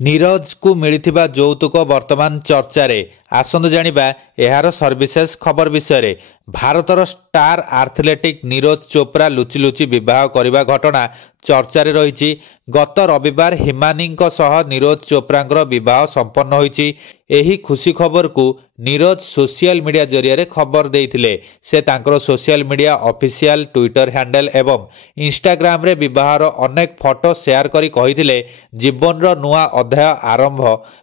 नीरज को मिलिथिबा यौतुक वर्तमान चर्चा रे आसंतु जानिबा एहार सर्विसेस खबर विषय रे। भारतर स्टार एथलेटिक नीरज चोप्रा लुचि लुचि विवाह करने घटना चर्चा रे रही। गत रविवार हिमानी सह नीरज चोप्रा विवाह संपन्न होईची। एही खुशी खबर को नीरज सोशल मीडिया जरिया खबर देइथिले। से तांकर social media official Twitter handle एवं इंस्टाग्राम रे विवाहर अनेक फोटो शेयर करी कहिथिले, जीवन रो नुआ अध्याय आरंभ।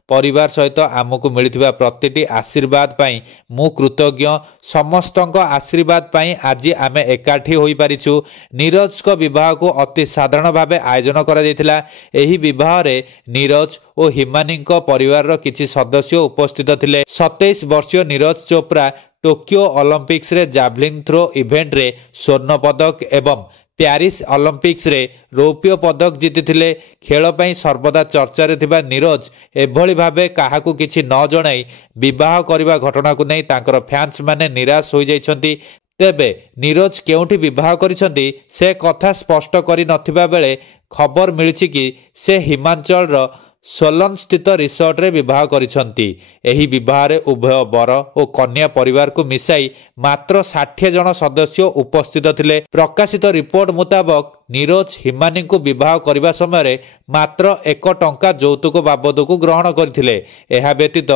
परिवार सहित आमको मिलिथिबा प्रतिटी आशीर्वाद पाई मु कृतज्ञ। समस्तक आशीर्वाद पाई आज आमे एकाठी होई पारिछु। नीरज को विवाह को अति साधारण भावे आयोजन करा जायतिला। एही विवाह रे नीरज और हिमानी परिवार रो किछि सदस्य उपस्थित थिले। 27 वर्षीय नीरज चोप्रा टोक्यो ओलंपिक्स रे जावलिन थ्रो इवेंट रे स्वर्ण पदक एवं प्यारिस ओलंपिक्स रे रौप्य पदक जीतिथिले। खेल पई सर्वदा चर्चा रे थिबा नीरज एभली भावे काहाकू किछि न जणाई विवाह करबा घटना को नै तांकर फैंस माने निराश होई जाइछन्ती। तेबे नीरज केउठी विवाह करिसन्ती से कथा स्पष्ट करि नथिबा बेले खबर मिलिछि कि से हिमाचल रो सोलन स्थित रिसोर्ट रे विवाह करिसन्ती। एही विवाह रे उभय वर और कन्या परिवार को मिसाई मात्र 60 जन सदस्य उपस्थित थिले। प्रकाशित रिपोर्ट मुताबक नीरज हिमानी को विवाह करने समय मात्र 1 टंका यौतुक बाबद को ग्रहण करथिले। एहा व्यतीत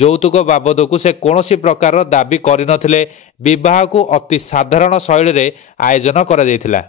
यौतुक बाबद को से कौनसी प्रकार दाबी करनथिले। विवाह को अति साधारण शैली रे आयोजन करा जायतिला।